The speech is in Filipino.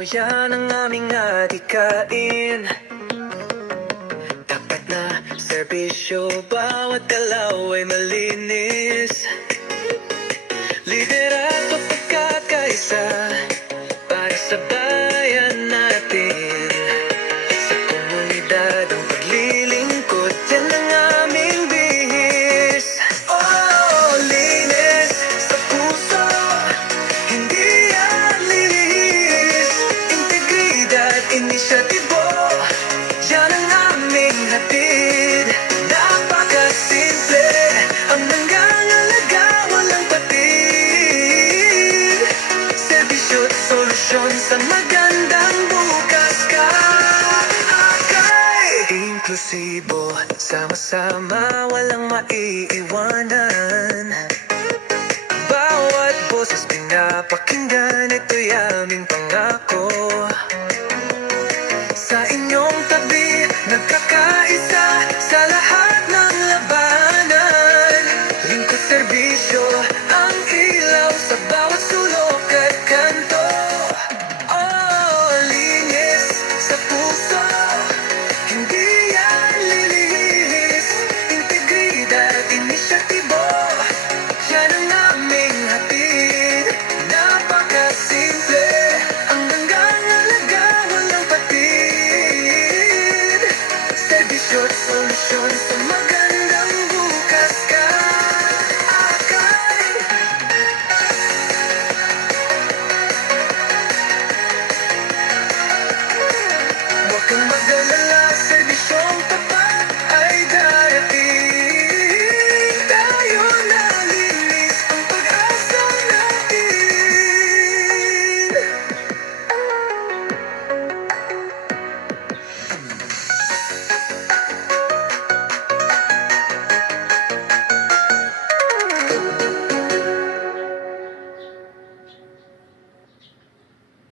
yan ang aming atikain Dapat na serbisyo Bawat galaw ay malinis. Liderato pagkakaisa Para sa bayan inisyatibo Yan ang aming hatid. Napakasimple. Ang nangangalaga walang patid. Serbisyo at solusyon sa magandang bukas ka. Akay! Inklusibo, sama-sama, walang maiiwanan tabi Nagkakaisa sa lahat. good solution to my